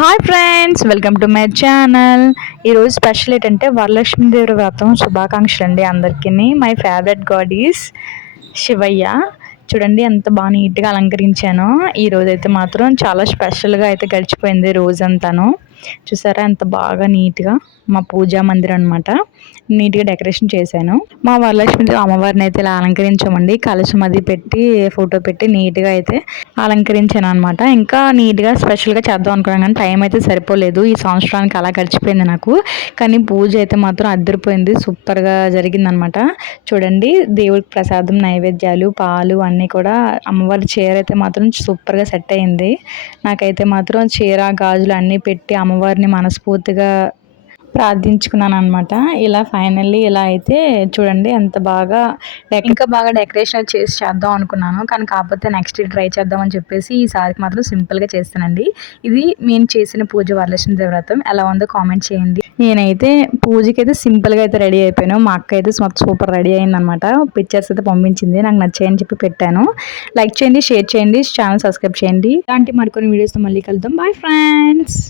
Hi friends, welcome to my channel. ఈరోజు special ఏంటంటే వరలక్ష్మీదేవి వ్రతం శుభాకాంక్షలు అండి అందరికీ. My favourite God is Shivayya. చూడండి ఎంత బాగా నీట్గా అలంకరించానో. ఈ రోజైతే మాత్రం చాలా స్పెషల్గా అయితే గడిచిపోయింది రోజంతాను. చూసారా ఎంత బాగా నీట్గా మా పూజా మందిరం అనమాట, నీట్గా డెకరేషన్ చేశాను. మా వరలక్ష్మి అమ్మవారిని అయితే ఇలా అలంకరించామండి. కలశం అది పెట్టి ఫోటో పెట్టి నీట్గా అయితే అలంకరించాను అనమాట. ఇంకా నీట్గా స్పెషల్గా చేద్దాం అనుకున్నాను కానీ టైం అయితే సరిపోలేదు. ఈ సంవత్సరానికి అలా గడిచిపోయింది నాకు. కానీ పూజ అయితే మాత్రం అద్దరిపోయింది, సూపర్గా జరిగిందనమాట. చూడండి దేవుడికి ప్రసాదం, నైవేద్యాలు, పాలు అన్నీ కూడా అమ్మవారి చీర అయితే మాత్రం సూపర్గా సెట్ అయింది. నాకైతే మాత్రం చీర, గాజులు అన్నీ పెట్టి అమ్మవారిని మనస్ఫూర్తిగా ప్రార్థించుకున్నాను అనమాట. ఇలా ఫైనల్లీ ఇలా అయితే చూడండి ఎంత బాగా ఇంకా బాగా డెకరేషన్ చేసి చేద్దాం అనుకున్నాను. కానీ కాకపోతే నెక్స్ట్ ట్రై చేద్దాం అని చెప్పేసి ఈసారికి మాత్రం సింపుల్గా చేస్తానండి. ఇది నేను చేసిన పూజ వరలక్ష్మీ వ్రతం ఎలా ఉందో కామెంట్ చేయండి. నేనైతే పూజకి అయితే సింపుల్గా అయితే రెడీ అయిపోయాను. మా అక్క అయితే సూపర్ రెడీ అయిందనమాట. పిక్చర్స్ అయితే పంపించింది, నాకు నచ్చాయని చెప్పి పెట్టాను. లైక్ చేయండి, షేర్ చేయండి, ఛానల్ సబ్స్క్రైబ్ చేయండి. ఇలాంటి మరికొన్ని వీడియోస్తో మళ్ళీ కలుద్దాం. Bye friends.